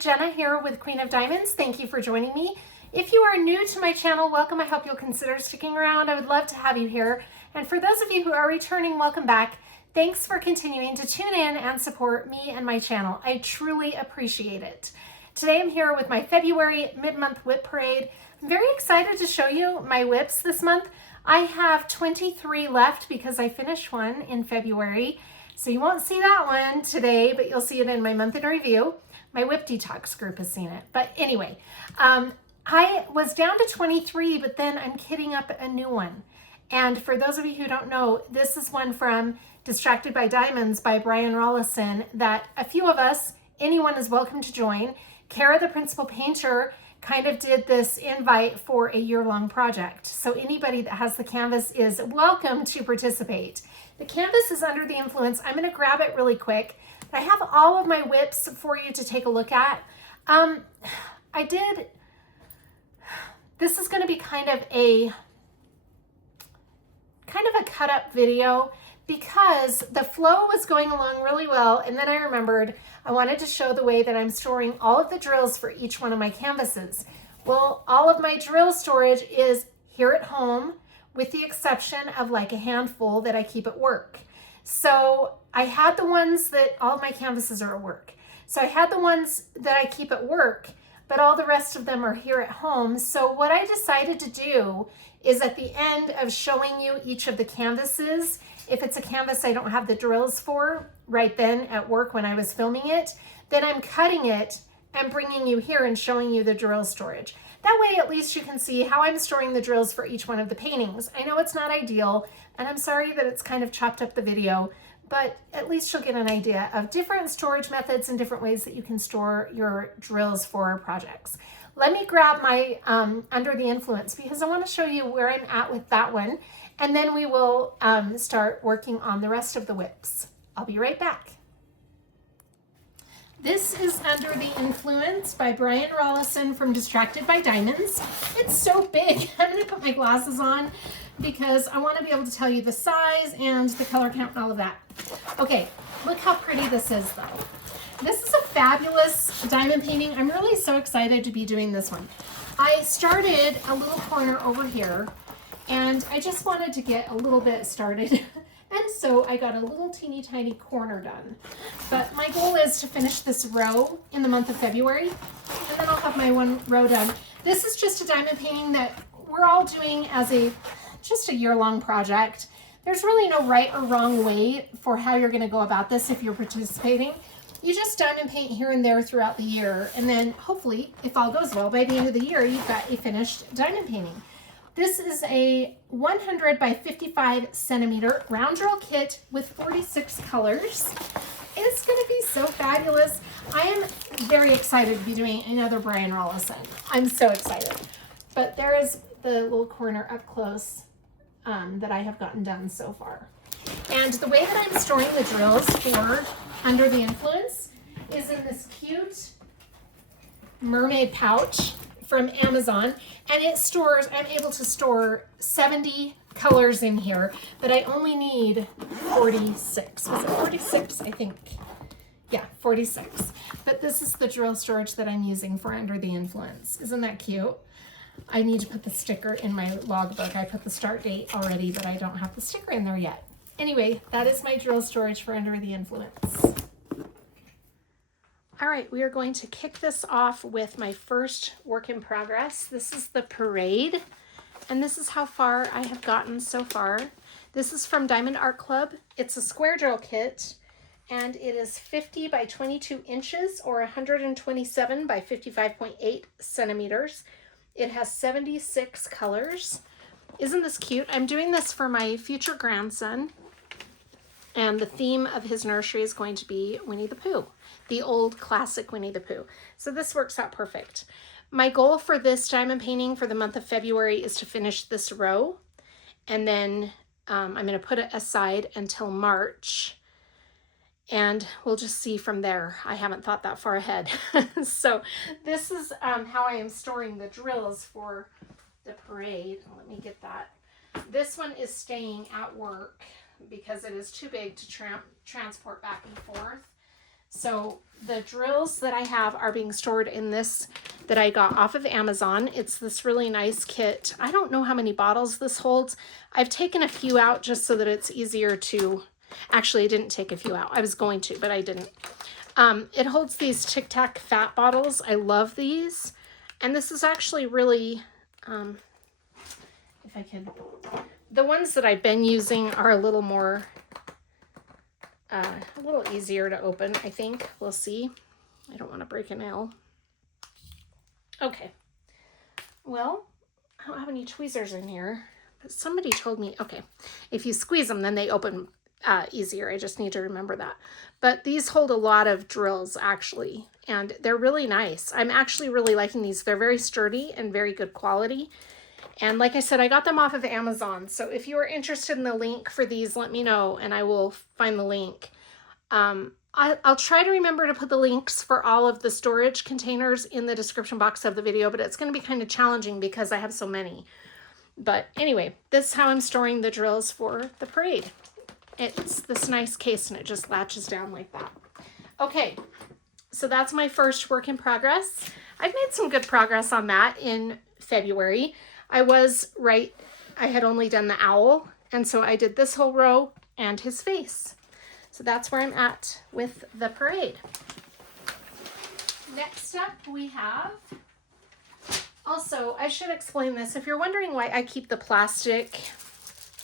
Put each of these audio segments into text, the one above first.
Jenna here with Queen of Diamonds. Thank you for joining me. If you are new to my channel, welcome. I hope you'll consider sticking around. I would love to have you here. And for those of you who are returning, welcome back. Thanks for continuing to tune in and support me and my channel. I truly appreciate it. Today I'm here with my February mid-month WIP parade. I'm very excited to show you my WIPs this month. I have 23 left because I finished one in February. So you won't see that one today, but you'll see it in my month in review. My WIP Detox group has seen it. But anyway, I was down to 23, but then I'm kitting up a new one. And for those of you who don't know, this is one from Distrcted by Diamonds by Brian Rollison that a few of us, anyone is welcome to join. Kara, the principal painter, kind of did this invite for a year-long project. So anybody that has the canvas is welcome to participate. The canvas is Under the Influence. I'm going to grab it really quick. I have all of my WIPs for you to take a look at. This is going to be kind of a cut up video because the flow was going along really well, and then I remembered I wanted to show the way that I'm storing all of the drills for each one of my canvases. Well, all of my drill storage is here at home, with the exception of like a handful that I keep at work. So I had the ones that all of my canvases are at work. So I had the ones that I keep at work, but all the rest of them are here at home. So what I decided to do is at the end of showing you each of the canvases, if it's a canvas I don't have the drills for right then at work when I was filming it, then I'm cutting it and bringing you here and showing you the drill storage. That way, at least you can see how I'm storing the drills for each one of the paintings. I know it's not ideal, and I'm sorry that it's kind of chopped up the video, but at least you'll get an idea of different storage methods and different ways that you can store your drills for projects. Let me grab my Under the Influence because I want to show you where I'm at with that one, and then we will start working on the rest of the WIPs. I'll be right back. This is Under the Influence by Brian Rollison from Distrcted by Diamonds. It's so big. I'm going to put my glasses on because I want to be able to tell you the size and the color count and all of that. Okay, look how pretty this is though. This is a fabulous diamond painting. I'm really so excited to be doing this one. I started a little corner over here and I just wanted to get a little bit started. And so I got a little teeny tiny corner done. But my goal is to finish this row in the month of February, and then I'll have my one row done. This is just a diamond painting that we're all doing as just a year-long project. There's really no right or wrong way for how you're gonna go about this if you're participating. You just diamond paint here and there throughout the year, and then hopefully, if all goes well, by the end of the year, you've got a finished diamond painting. This is a 100 by 55 centimeter round drill kit with 46 colors. It's going to be so fabulous. I am very excited to be doing another Brian Rollison. I'm so excited. But there is the little corner up close that I have gotten done so far. And the way that I'm storing the drills for Under the Influence is in this cute mermaid pouch from Amazon, and it stores, I'm able to store 70 colors in here, but I only need 46. Was it 46? I think, yeah, 46. But this is the drill storage that I'm using for Under the Influence. Isn't that cute? I need to put the sticker in my logbook. I put the start date already, but I don't have the sticker in there yet. Anyway, that is my drill storage for Under the Influence. All right, we are going to kick this off with my first work in progress. This is the parade, and this is how far I have gotten so far. This is from Diamond Art Club. It's a square drill kit, and it is 50 by 22 inches or 127 by 55.8 centimeters. It has 76 colors. Isn't this cute? I'm doing this for my future grandson, and the theme of his nursery is going to be Winnie the Pooh, the old classic Winnie the Pooh. So this works out perfect. My goal for this diamond painting for the month of February is to finish this row, and then I'm going to put it aside until March, and we'll just see from there. I haven't thought that far ahead. So this is how I am storing the drills for the parade. Let me get that. This one is staying at work because it is too big to transport back and forth. So the drills that I have are being stored in this that I got off of Amazon. It's this really nice kit. I don't know how many bottles this holds. I've taken a few out just so that it's easier to, actually I didn't take a few out. I was going to, but I didn't. It holds these Tic Tac fat bottles. I love these. And this is actually really, if I can, the ones that I've been using are a little more, a little easier to open, I think. We'll see. I don't want to break a nail. Okay. Well, I don't have any tweezers in here, but somebody told me, okay, if you squeeze them, then they open easier. I just need to remember that. But these hold a lot of drills, actually, and they're really nice. I'm actually really liking these. They're very sturdy and very good quality. And like I said, I got them off of Amazon. So if you are interested in the link for these, let me know and I will find the link. I'll try to remember to put the links for all of the storage containers in the description box of the video, but it's going to be kind of challenging because I have so many. But anyway, this is how I'm storing the drills for the parade. It's this nice case and it just latches down like that. Okay, so that's my first work in progress. I've made some good progress on that in February. I was right, I had only done the owl, and so I did this whole row and his face. So that's where I'm at with the parade. Next up we have, also I should explain this. If you're wondering why I keep the plastic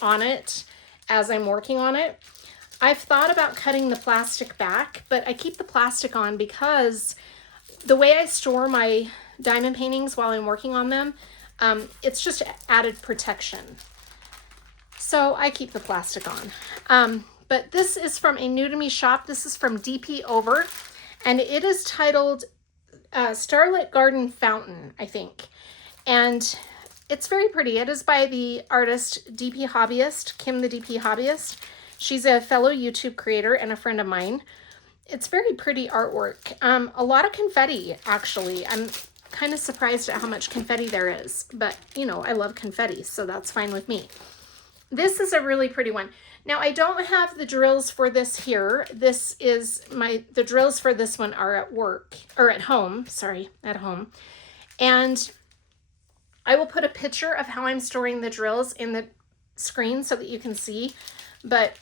on it as I'm working on it, I've thought about cutting the plastic back, but I keep the plastic on because the way I store my diamond paintings while I'm working on them, it's just added protection. So I keep the plastic on. But this is from a new to me shop. This is from DPOver, and it is titled Starlet Garden Fountain, I think. And it's very pretty. It is by the artist DP Hobbyist, Kim the DP Hobbyist. She's a fellow YouTube creator and a friend of mine. It's very pretty artwork. A lot of confetti, actually. I'm kind of surprised at how much confetti there is, but you know, I love confetti, so that's fine with me. This is a really pretty one. Now, I don't have the drills for this here. This is the drills for this one are at work, or at home, sorry, at home. And I will put a picture of how I'm storing the drills in the screen so that you can see, but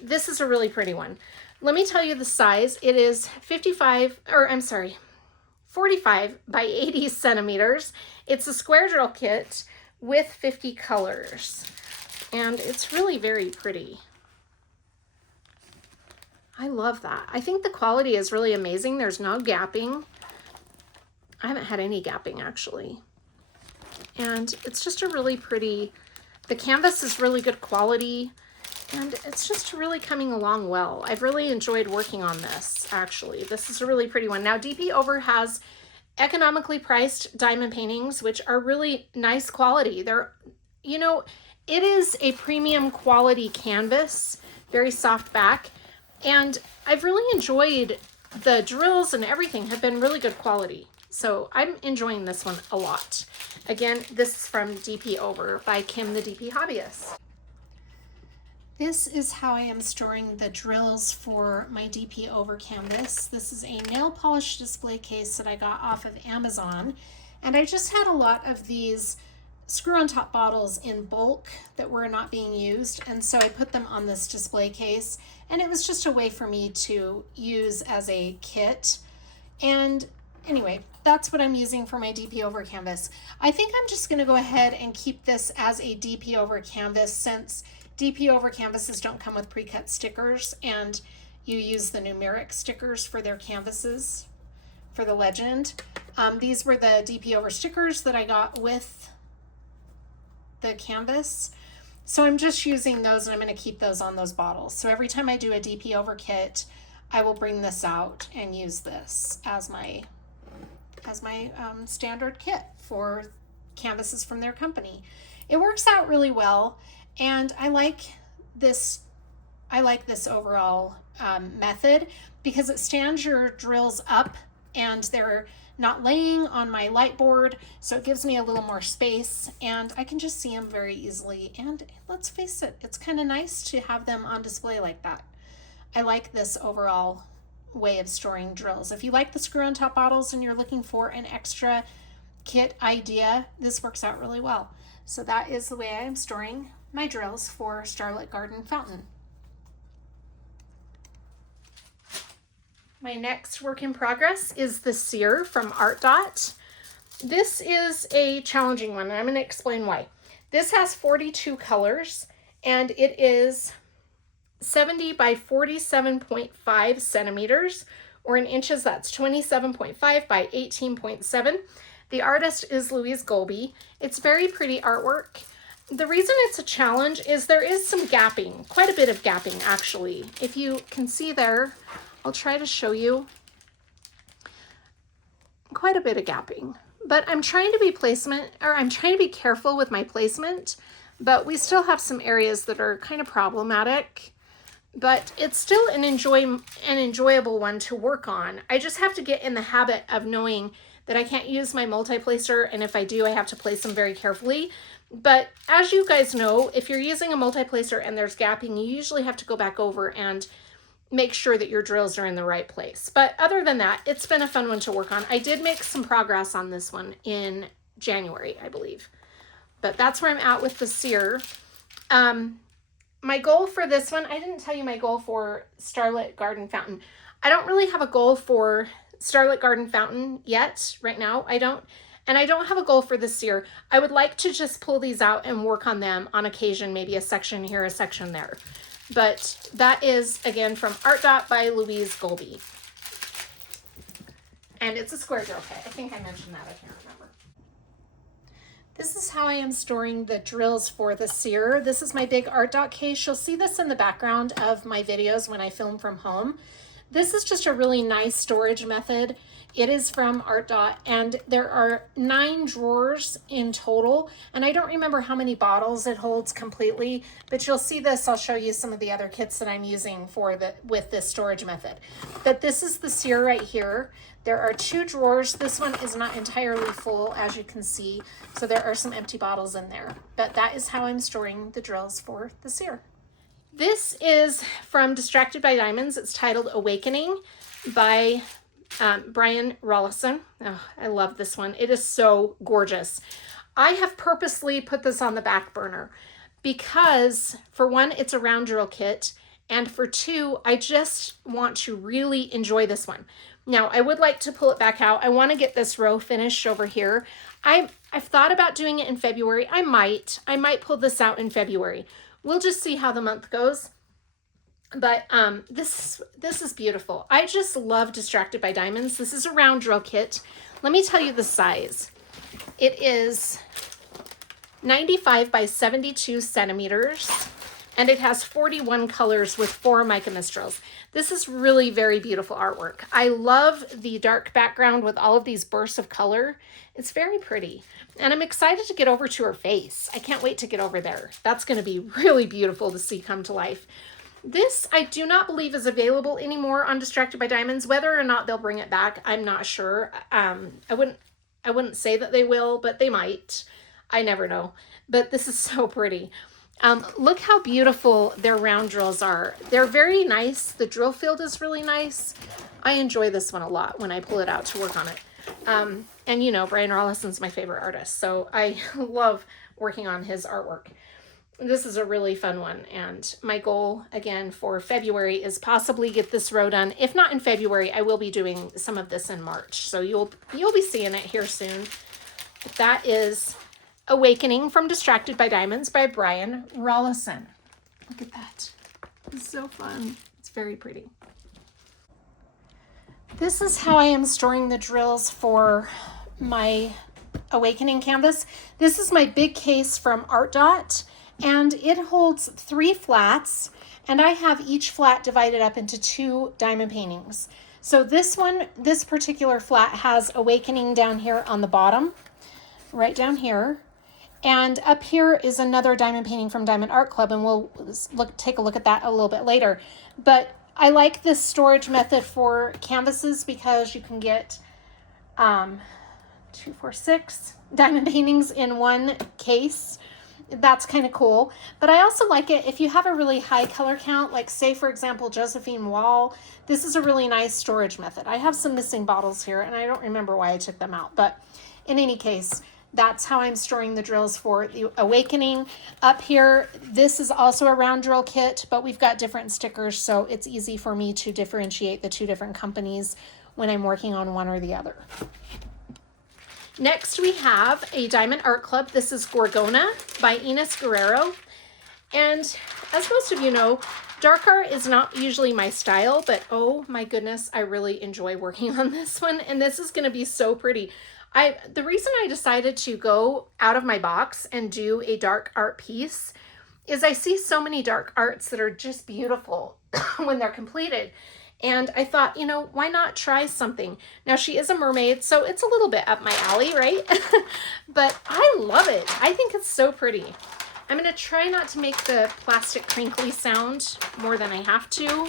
this is a really pretty one. Let me tell you the size. It is 45 by 80 centimeters. It's a square drill kit with 50 colors. And it's really very pretty. I love that. I think the quality is really amazing. There's no gapping. I haven't had any gapping actually. And it's just a really pretty, the canvas is really good quality and it's just really coming along well. I've really enjoyed working on this actually. This is a really pretty one. Now DPOver has economically priced diamond paintings, which are really nice quality. They're, you know, it is a premium quality canvas, very soft back, and I've really enjoyed the drills and everything have been really good quality. So I'm enjoying this one a lot. Again, this is from DPOver by Kim the DP Hobbyist. This is how I am storing the drills for my DPOver canvas. This is a nail polish display case that I got off of Amazon, and I just had a lot of these screw-on-top bottles in bulk that were not being used, and so I put them on this display case, and it was just a way for me to use as a kit. And anyway, that's what I'm using for my DPOver canvas. I think I'm just going to go ahead and keep this as a DPOver canvas since DPOver canvases don't come with pre-cut stickers and you use the numeric stickers for their canvases for the legend. These were the DPOver stickers that I got with the canvas. So I'm just using those and I'm going to keep those on those bottles. So every time I do a DPOver kit, I will bring this out and use this as my standard kit for canvases from their company. It works out really well, and I like this overall method because it stands your drills up and they're not laying on my light board, so it gives me a little more space and I can just see them very easily. And let's face it, it's kind of nice to have them on display like that. I like this overall way of storing drills. If you like the screw on top bottles and you're looking for an extra kit idea, this works out really well. So that is the way I am storing my drills for Starlet Garden Fountain. My next work in progress is the Seer from Artdot. This is a challenging one, and I'm going to explain why. This has 42 colors, and it is 70 by 47.5 centimeters, or in inches, that's 27.5 by 18.7. The artist is Louise Golby. It's very pretty artwork. The reason it's a challenge is there is some gapping, quite a bit of gapping actually. If you can see there, I'll try to show you quite a bit of gapping. But I'm trying to be careful with my placement, but we still have some areas that are kind of problematic, but it's still an enjoyable one to work on. I just have to get in the habit of knowing that I can't use my multi-placer, and if I do, I have to place them very carefully. But as you guys know, if you're using a multi-placer and there's gapping, you usually have to go back over and make sure that your drills are in the right place. But other than that, it's been a fun one to work on. I did make some progress on this one in January, I believe. But that's where I'm at with the Seer. My goal for this one, I didn't tell you my goal for Starlet Garden Fountain. I don't really have a goal for Starlet Garden Fountain yet, right now. I don't have a goal for the Seer. I would like to just pull these out and work on them on occasion, maybe a section here, a section there. But that is, again, from Artdot by Louise Golby. And it's a square drill kit. I think I mentioned that. I can't remember. This is how I am storing the drills for the Seer. This is my big Artdot case. You'll see this in the background of my videos when I film from home. This is just a really nice storage method. It is from Artdot, and there are 9 drawers in total, and I don't remember how many bottles it holds completely, but you'll see this. I'll show you some of the other kits that I'm using with this storage method. But this is the Seer right here. There are 2 drawers. This one is not entirely full, as you can see, so there are some empty bottles in there. But that is how I'm storing the drills for the Seer. This is from Distracted by Diamonds. It's titled Awakening by Brian Rollison. Oh, I love this one. It is so gorgeous. I have purposely put this on the back burner because, for one, it's a round drill kit, and for 2, I just want to really enjoy this one. Now, I would like to pull it back out. I want to get this row finished over here. I've thought about doing it in February. I might pull this out in February. We'll just see how the month goes. But this is beautiful. I just love Distracted by Diamonds. This is a round drill kit. Let me tell you the size. It is 95 by 72 centimeters, and it has 41 colors with 4 mica mistras. This is really very beautiful artwork. I love the dark background with all of these bursts of color. It's very pretty. And I'm excited to get over to her face. I can't wait to get over there. That's going to be really beautiful to see come to life. This, I do not believe, is available anymore on Distracted by Diamonds. Whether or not they'll bring it back, I'm not sure. I wouldn't say that they will, but they might. I never know. But this is so pretty. Look how beautiful their round drills are. They're very nice. The drill field is really nice. I enjoy this one a lot when I pull it out to work on it. And you know, Brian Rollison's my favorite artist, so I love working on his artwork. This is a really fun one, and my goal, again, for February is possibly get this row done. If not in February, I will be doing some of this in March, so you'll be seeing it here soon. But that is Awakening from Distracted by Diamonds by Brian Rollison. Look at that. It's so fun. It's very pretty. This is how I am storing the drills for my Awakening canvas. This is my big case from Artdot, and it holds 3 flats, and I have each flat divided up into 2 diamond paintings. So this particular flat has Awakening down here on the bottom, right down here. And up here is another diamond painting from Diamond Art Club, and we'll take a look at that a little bit later. But I like this storage method for canvases because you can get 2, 4, 6 diamond paintings in one case. that's kind of cool. But I also like it if you have a really high color count, like say for example Josephine Wall. This is a really nice storage method. I have some missing bottles here and I don't remember why I took them out, but in any case, that's how I'm storing the drills for the Awakening. Up here, this is also a round drill kit, but we've got different stickers, so it's easy for me to differentiate the two different companies when I'm working on one or the other. Next, we have a Diamond Art Club. This is Gorgona by Ines Guerrero. And as most of you know, dark art is not usually my style, but oh my goodness, I really enjoy working on this one. And this is going to be so pretty. The reason I decided to go out of my box and do a dark art piece is I see so many dark arts that are just beautiful when they're completed. And I thought, you know, why not try something? Now, she is a mermaid, so it's a little bit up my alley, right? But I love it. I think it's so pretty. I'm going to try not to make the plastic crinkly sound more than I have to,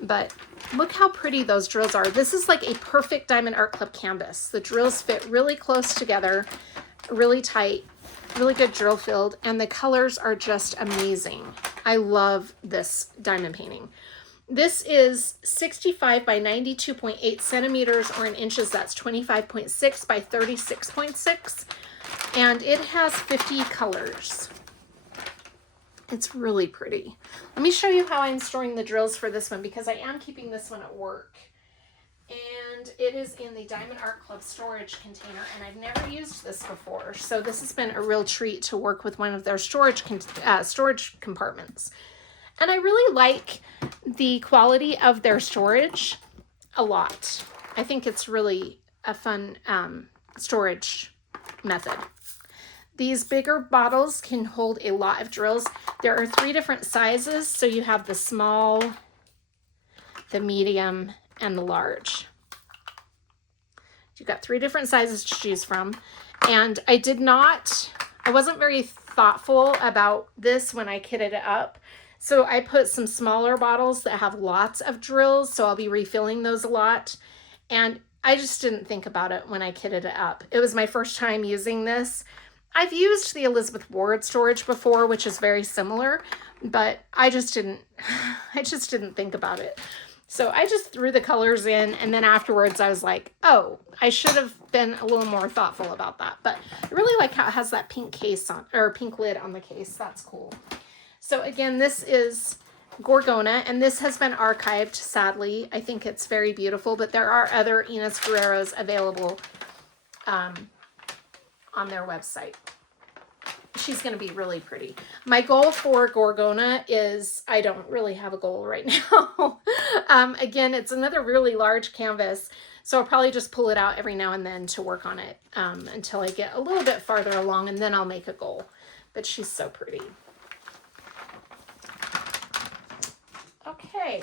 but look how pretty those drills are. This is like a perfect Diamond Art Club canvas. The drills fit really close together, really tight, really good drill field, and the colors are just amazing. I love this diamond painting. This is 65 by 92.8 centimeters, or in inches, that's 25.6 by 36.6, and it has 50 colors. It's really pretty. Let me show you how I'm storing the drills for this one, because I am keeping this one at work. And it is in the Diamond Art Club storage container, and I've never used this before. So this has been a real treat to work with one of their storage compartments. And I really like the quality of their storage a lot. I think it's really a fun storage method. These bigger bottles can hold a lot of drills. There are 3 different sizes. So you have the small, the medium, and the large. You've got 3 different sizes to choose from. And I wasn't very thoughtful about this when I kitted it up. So I put some smaller bottles that have lots of drills. So I'll be refilling those a lot. And I just didn't think about it when I kitted it up. It was my first time using this. I've used the Elizabeth Ward storage before, which is very similar, but I just didn't think about it. So I just threw the colors in, and then afterwards I was like, oh, I should have been a little more thoughtful about that. But I really like how it has that pink case on, or pink lid on the case. That's cool. So again, this is Gorgona, and this has been archived, sadly. I think it's very beautiful, but there are other Ines Guerreros available on their website. She's going to be really pretty. My goal for Gorgona is, I don't really have a goal right now. Again, it's another really large canvas, so I'll probably just pull it out every now and then to work on it until I get a little bit farther along, and then I'll make a goal. But she's so pretty. Okay.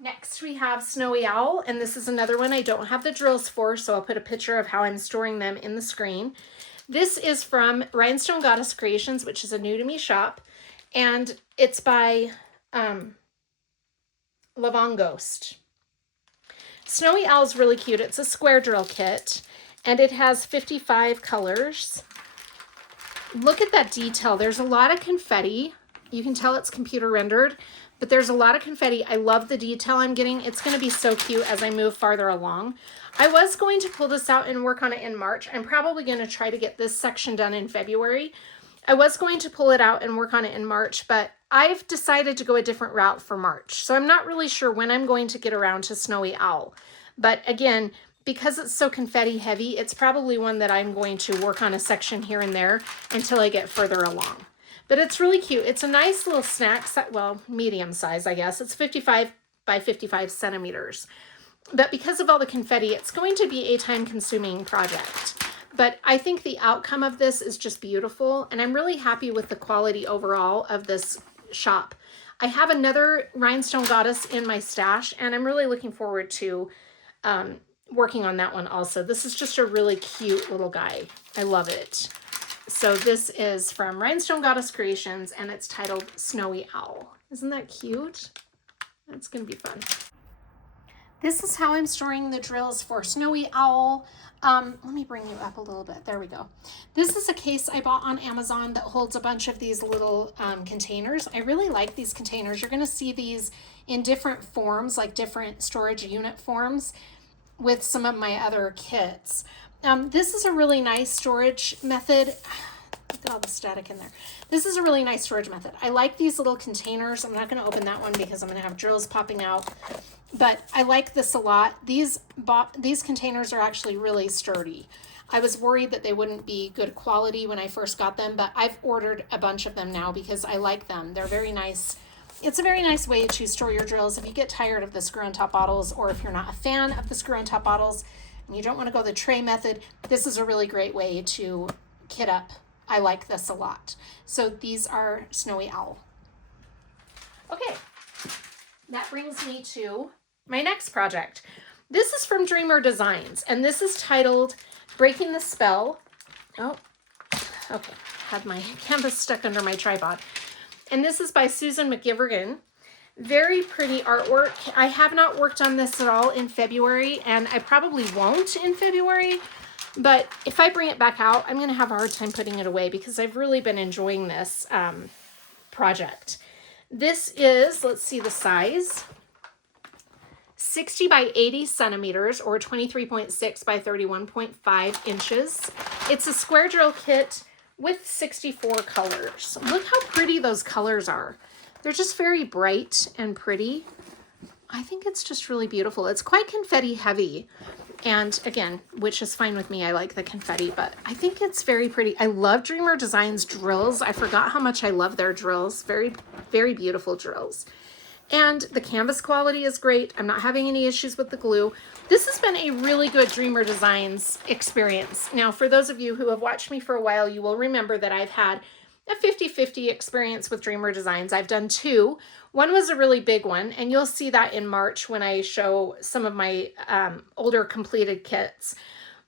Next we have Snowy Owl, and this is another one I don't have the drills for, so I'll put a picture of how I'm storing them in the screen. This is from Rhinestone Goddess Creations, which is a new to me shop, and it's by Lavon Ghost. Snowy Owl is really cute. It's a square drill kit, and it has 55 colors. Look at that detail. There's a lot of confetti. You can tell it's computer rendered, but there's a lot of confetti. I love the detail I'm getting. It's going to be so cute as I move farther along. I was going to pull this out and work on it in March. I'm probably going to try to get this section done in February. I was going to pull it out and work on it in March, but I've decided to go a different route for March. So I'm not really sure when I'm going to get around to Snowy Owl. But again, because it's so confetti heavy, it's probably one that I'm going to work on a section here and there until I get further along. But it's really cute. It's a nice little snack set, well, medium size, I guess. It's 55 by 55 centimeters. But because of all the confetti, it's going to be a time-consuming project. But I think the outcome of this is just beautiful, and I'm really happy with the quality overall of this shop. I have another Rhinestone Goddess in my stash, and I'm really looking forward to working on that one also. This is just a really cute little guy. I love it. So this is from Rhinestone Goddess Creations, and it's titled Snowy Owl. Isn't that cute? That's going to be fun. This is how I'm storing the drills for Snowy Owl. Let me bring you up a little bit. There we go. This is a case I bought on Amazon that holds a bunch of these little containers. I really like these containers. You're going to see these in different forms, like different storage unit forms with some of my other kits. This is a really nice storage method. Look at all the static in there. This is a really nice storage method. I like these little containers. I'm not going to open that one because I'm going to have drills popping out. But I like this a lot. These containers are actually really sturdy. I was worried that they wouldn't be good quality when I first got them, but I've ordered a bunch of them now because I like them. They're very nice. It's a very nice way to store your drills if you get tired of the screw-on-top bottles, or if you're not a fan of the screw-on-top bottles and you don't want to go the tray method. This is a really great way to kit up. I like this a lot. So these are Snowy Owl. Okay, that brings me to my next project. This is from Dreamer Designs, and this is titled Breaking the Spell. Oh, okay, had my canvas stuck under my tripod. And this is by Susan McGivergan. Very pretty artwork. I have not worked on this at all in February, and I probably won't in February, but if I bring it back out, I'm going to have a hard time putting it away because I've really been enjoying this project. This is, let's see the size, 60 by 80 centimeters or 23.6 by 31.5 inches. It's a square drill kit with 64 colors. Look how pretty those colors are. They're just very bright and pretty. I think it's just really beautiful. It's quite confetti heavy. And again, which is fine with me. I like the confetti, but I think it's very pretty. I love Dreamer Designs drills. I forgot how much I love their drills. Very, very beautiful drills. And the canvas quality is great. I'm not having any issues with the glue. This has been a really good Dreamer Designs experience. Now, for those of you who have watched me for a while, you will remember that I've had a 50-50 experience with Dreamer Designs. I've done two. One was a really big one, and you'll see that in March when I show some of my older completed kits.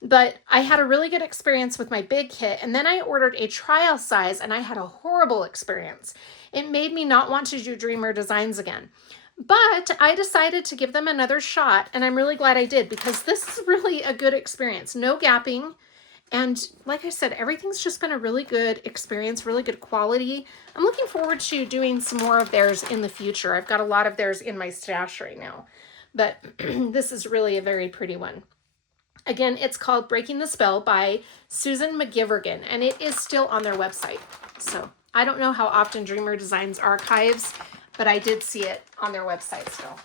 But I had a really good experience with my big kit, and then I ordered a trial size, and I had a horrible experience. It made me not want to do Dreamer Designs again. But I decided to give them another shot, and I'm really glad I did because this is really a good experience. No gapping. And like I said, everything's just been a really good experience, really good quality. I'm looking forward to doing some more of theirs in the future. I've got a lot of theirs in my stash right now, but this is really a very pretty one. Again, it's called Breaking the Spell by Susan McGivergan, and it is still on their website. So I don't know how often Dreamer Designs archives, but I did see it on their website still.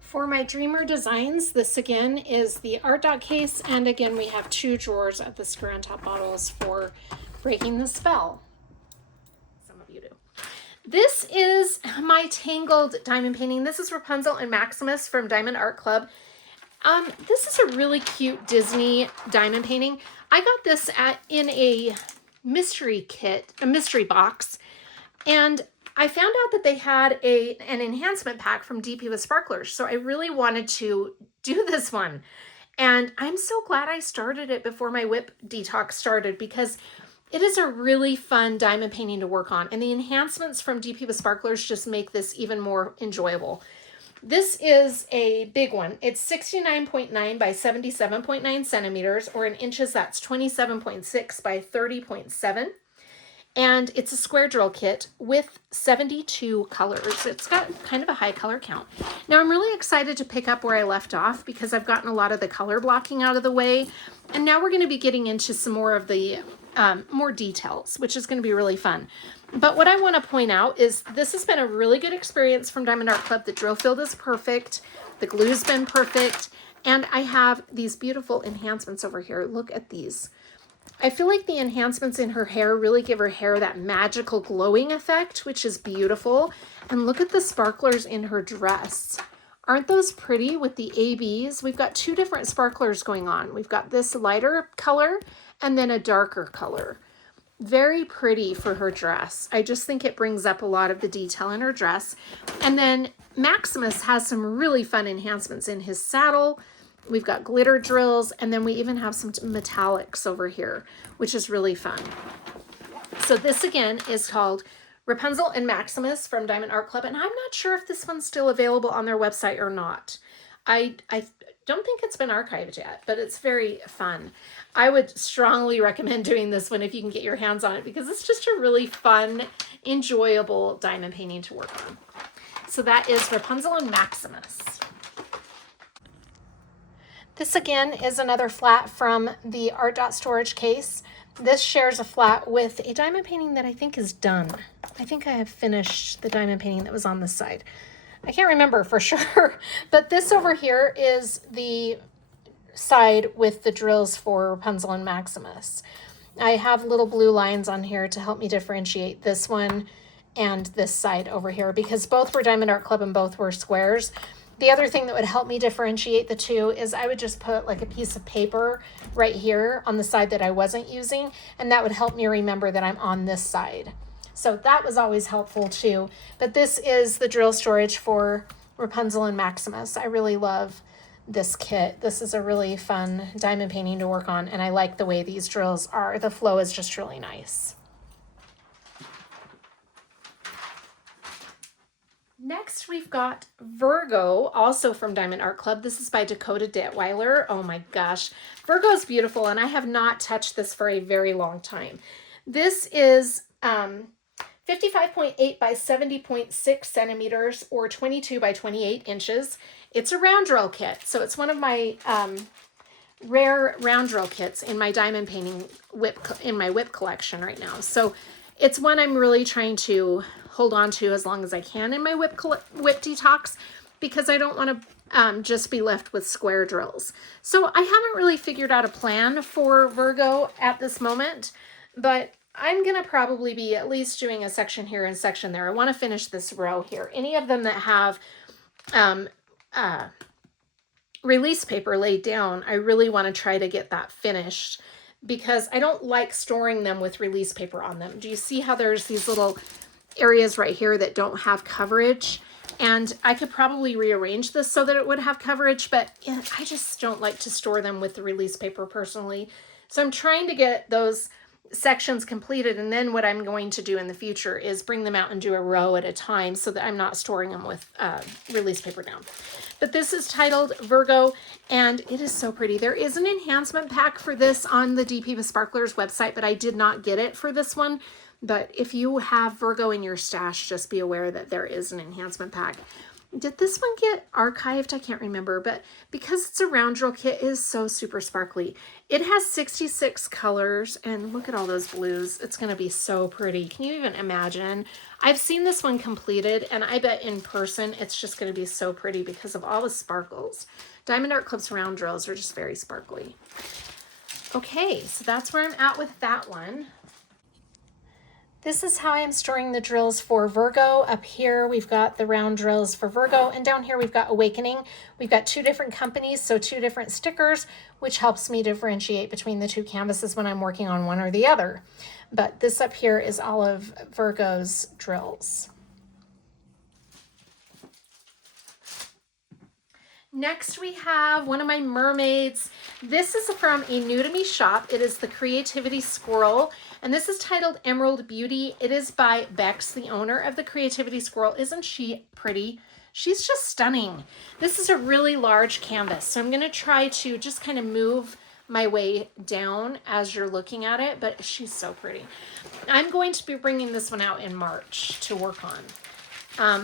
For my Dreamer Designs, this again is the Artdot case, and again we have two drawers of the screw-on-top bottles for Breaking the Spell. Some of you do. This is my Tangled diamond painting. This is Rapunzel and Maximus from Diamond Art Club. This is a really cute Disney diamond painting. I got this in a mystery kit, a mystery box, and I found out that they had an enhancement pack from DP with Sparklers, so I really wanted to do this one. And I'm so glad I started it before my WIP detox started because it is a really fun diamond painting to work on, and the enhancements from DP with Sparklers just make this even more enjoyable. This is a big one. It's 69.9 by 77.9 centimeters, or in inches, that's 27.6 by 30.7. And it's a square drill kit with 72 colors. It's got kind of a high color count. Now I'm really excited to pick up where I left off because I've gotten a lot of the color blocking out of the way. And now we're going to be getting into some more of the more details, which is going to be really fun. But what I want to point out is this has been a really good experience from Diamond Art Club. The drill field is perfect. The glue's been perfect. And I have these beautiful enhancements over here. Look at these. I feel like the enhancements in her hair really give her hair that magical glowing effect, which is beautiful. And look at the sparklers in her dress. Aren't those pretty with the ABs? We've got two different sparklers going on. We've got this lighter color and then a darker color. Very pretty for her dress. I just think it brings up a lot of the detail in her dress. And then Maximus has some really fun enhancements in his saddle. We've got glitter drills, and then we even have some metallics over here, which is really fun. So this again is called Rapunzel and Maximus from Diamond Art Club, and I'm not sure if this one's still available on their website or not. I don't think it's been archived yet, but it's very fun. I would strongly recommend doing this one if you can get your hands on it, because it's just a really fun, enjoyable diamond painting to work on. So that is Rapunzel and Maximus. This again is another flat from the Artdot storage case. This shares a flat with a diamond painting that I think is done. I think I have finished the diamond painting that was on this side. I can't remember for sure, but this over here is the side with the drills for Rapunzel and Maximus. I have little blue lines on here to help me differentiate this one and this side over here, because both were Diamond Art Club and both were squares. The other thing that would help me differentiate the two is I would just put like a piece of paper right here on the side that I wasn't using, and that would help me remember that I'm on this side. So that was always helpful too. But this is the drill storage for Rapunzel and Maximus. I really love this kit. This is a really fun diamond painting to work on, and I like the way these drills are. The flow is just really nice. Next, we've got Virgo, also from Diamond Art Club. This is by Dakota Detweiler. Oh my gosh, Virgo's beautiful, and I have not touched this for a very long time. This is 55.8 by 70.6 centimeters, or 22 by 28 inches. It's a round drill kit, so it's one of my rare round drill kits in my diamond painting WIP collection right now. So it's one I'm really trying to hold on to as long as I can in my WIP detox, because I don't want to just be left with square drills. So I haven't really figured out a plan for Virgo at this moment, but I'm going to probably be at least doing a section here and section there. I want to finish this row here. Any of them that have release paper laid down, I really want to try to get that finished, because I don't like storing them with release paper on them. Do you see how there's these little areas right here that don't have coverage? And I could probably rearrange this so that it would have coverage, but yeah, I just don't like to store them with the release paper personally. So I'm trying to get those sections completed, and then what I'm going to do in the future is bring them out and do a row at a time so that I'm not storing them with release paper down. But this is titled Virgo, and it is so pretty. There is an enhancement pack for this on the DPOver Sparklers website, but I did not get it for this one. But if you have Virgo in your stash, just be aware that there is an enhancement pack. Did this one get archived? I can't remember, but because it's a round drill kit, it is so super sparkly. It has 66 colors, and look at all those blues. It's going to be so pretty. Can you even imagine? I've seen this one completed, and I bet in person it's just going to be so pretty because of all the sparkles. Diamond Art Club's round drills are just very sparkly. Okay, so that's where I'm at with that one. This is how I am storing the drills for Virgo. Up here, we've got the round drills for Virgo, and down here we've got Awakening. We've got two different companies, so two different stickers, which helps me differentiate between the two canvases when I'm working on one or the other. But this up here is all of Virgo's drills. Next, we have one of my mermaids. This is from a new to me shop. It is the Creativity Squirrel, and this is titled Emerald Beauty. It is by Bex, the owner of the Creativity Squirrel. Isn't she pretty? She's just stunning. This is a really large canvas, so I'm going to try to just kind of move my way down as you're looking at it, but she's so pretty. I'm going to be bringing this one out in March to work on.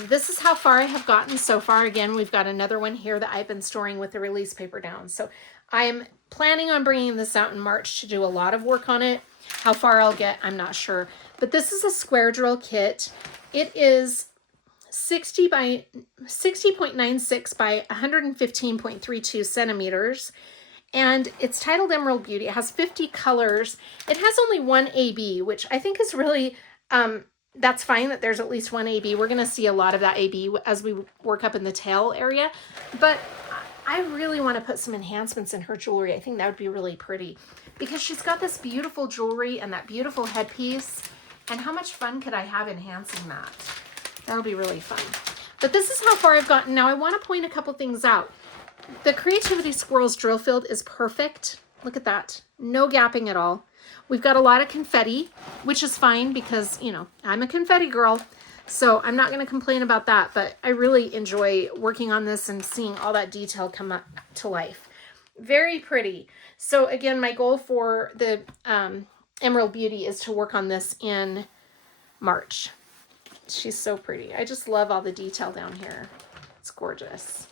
This is how far I have gotten so far. Again, we've got another one here that I've been storing with the release paper down. So I'm planning on bringing this out in March to do a lot of work on it. How far I'll get, I'm not sure. But this is a square drill kit. It is 60.96 by 115.32 centimeters. And it's titled Emerald Beauty. It has 50 colors. It has only one AB, which I think is really... that's fine that there's at least one AB. We're going to see a lot of that AB as we work up in the tail area. But I really want to put some enhancements in her jewelry. I think that would be really pretty, because she's got this beautiful jewelry and that beautiful headpiece. And how much fun could I have enhancing that? That would be really fun. But this is how far I've gotten. Now I want to point a couple things out. The Creativity Squirrel's drill field is perfect. Look at that. No gapping at all. We've got a lot of confetti. which is fine because, you know, I'm a confetti girl. So I'm not going to complain about that, but I really enjoy working on this and seeing all that detail come up to life. Very pretty. So again, my goal for the Emerald Beauty is to work on this in March. She's so pretty. I just love all the detail down here. It's gorgeous.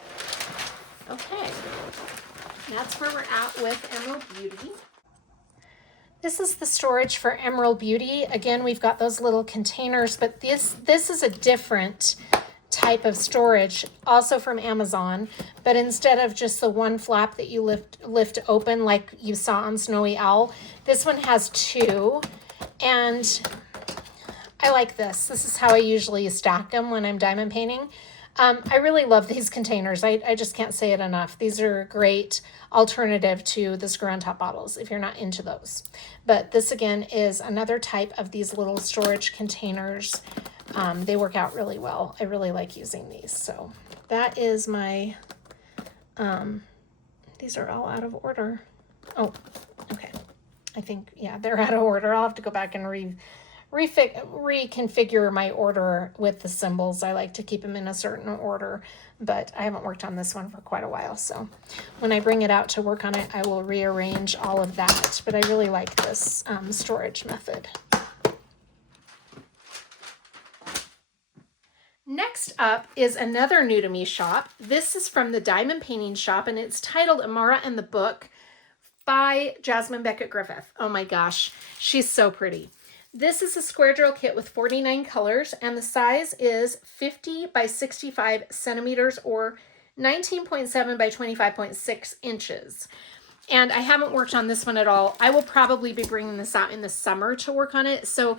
Okay, that's where we're at with Emerald Beauty. This is the storage for Emerald Beauty. Again, we've got those little containers, but this is a different type of storage, also from Amazon, but instead of just the one flap that you lift open like you saw on Snowy Owl, this one has two, and I like this. This is how I usually stack them when I'm diamond painting. I really love these containers. I just can't say it enough. These are a great alternative to the screw on top bottles if you're not into those. But this again is another type of these little storage containers. They work out really well. I really like using these. So that is my, these are all out of order. Oh, okay. I think, yeah, they're out of order. I'll have to go back and reconfigure my order with the symbols. I like to keep them in a certain order, but I haven't worked on this one for quite a while. So when I bring it out to work on it, I will rearrange all of that. But I really like this storage method. Next up is another new to me shop. This is from the Diamond Painting Shop, and it's titled Amara and the Book by Jasmine Beckett Griffith. Oh my gosh, she's so pretty. This is a square drill kit with 49 colors, and the size is 50 by 65 centimeters or 19.7 by 25.6 inches. And I haven't worked on this one at all. I will probably be bringing this out in the summer to work on it. So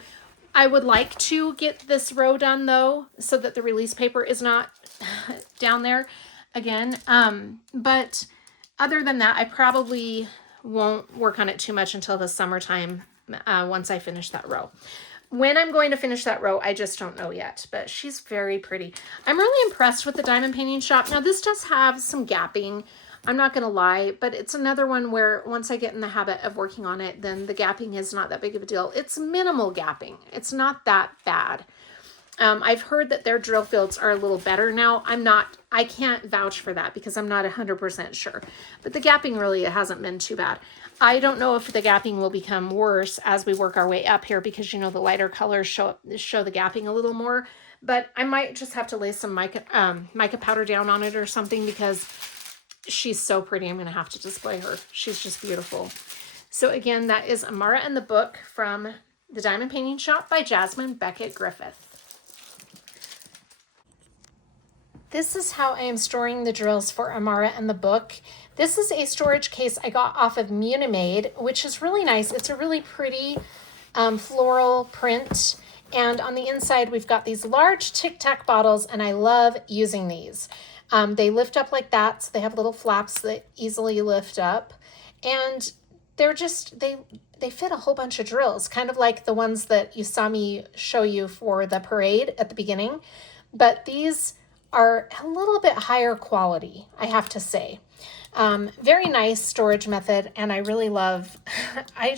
I would like to get this row done though, so that the release paper is not down there again. But other than that, I probably won't work on it too much until the summertime. Once I finish that row. When I'm going to finish that row, I just don't know yet, but she's very pretty. I'm really impressed with the Diamond Painting Shop. Now this does have some gapping, I'm not gonna lie, but it's another one where once I get in the habit of working on it, then the gapping is not that big of a deal. It's minimal gapping. It's not that bad. I've heard that their drill fields are a little better now. I can't vouch for that because I'm not 100% sure, but the gapping really hasn't been too bad. I don't know if the gapping will become worse as we work our way up here because, you know, the lighter colors show the gapping a little more, but I might just have to lay some mica powder down on it or something because she's so pretty. I'm going to have to display her. She's just beautiful. So again, that is Amara and the Book from the Diamond Painting Shop by Jasmine Beckett Griffith. This is how I am storing the drills for Amara and the Book. This is a storage case I got off of Munade, which is really nice. It's a really pretty floral print. And on the inside, we've got these large Tic Tac bottles, and I love using these. They lift up like that, so they have little flaps that easily lift up. And they're just, they fit a whole bunch of drills, kind of like the ones that you saw me show you for the parade at the beginning. But these are a little bit higher quality, I have to say. Very nice storage method, and I really love, I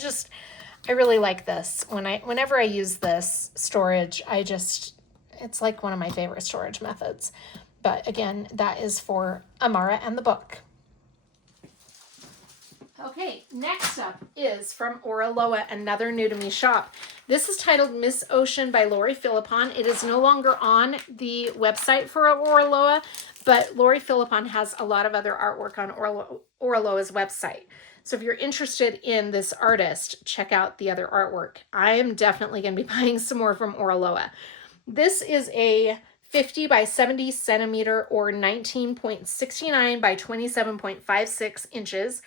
really like this. Whenever I use this storage, it's like one of my favorite storage methods. But again, that is for Amara and the Book. Okay, next up is from Oraloa, another new to me shop. This is titled Miss Ocean by Lori Philippon. It is no longer on the website for Oraloa, but Lori Philippon has a lot of other artwork on Oraloa's website. So if you're interested in this artist, check out the other artwork. I am definitely going to be buying some more from Oraloa. This is a 50 by 70 centimeter or 19.69 by 27.56 inches.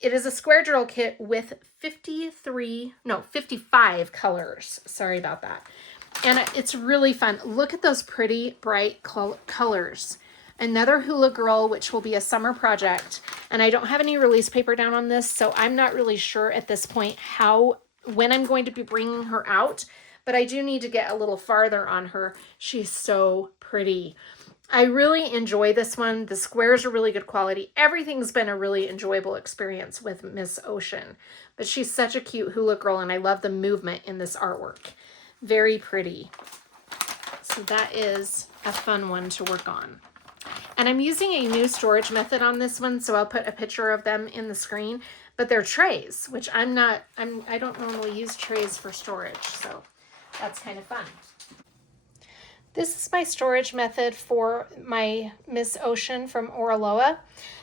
It is a square drill kit with 55 colors. Sorry about that. And it's really fun. Look at those pretty bright colors. Another Hula Girl, which will be a summer project. And I don't have any release paper down on this, so I'm not really sure at this point when I'm going to be bringing her out. But I do need to get a little farther on her. She's so pretty. I really enjoy this one. The squares are really good quality. Everything's been a really enjoyable experience with Miss Ocean. But she's such a cute hula girl, and I love the movement in this artwork. Very pretty. So that is a fun one to work on. And I'm using a new storage method on this one, so I'll put a picture of them in the screen. But they're trays, which I don't normally use trays for storage, so that's kind of fun. This is my storage method for my Miss Ocean from Oraloa.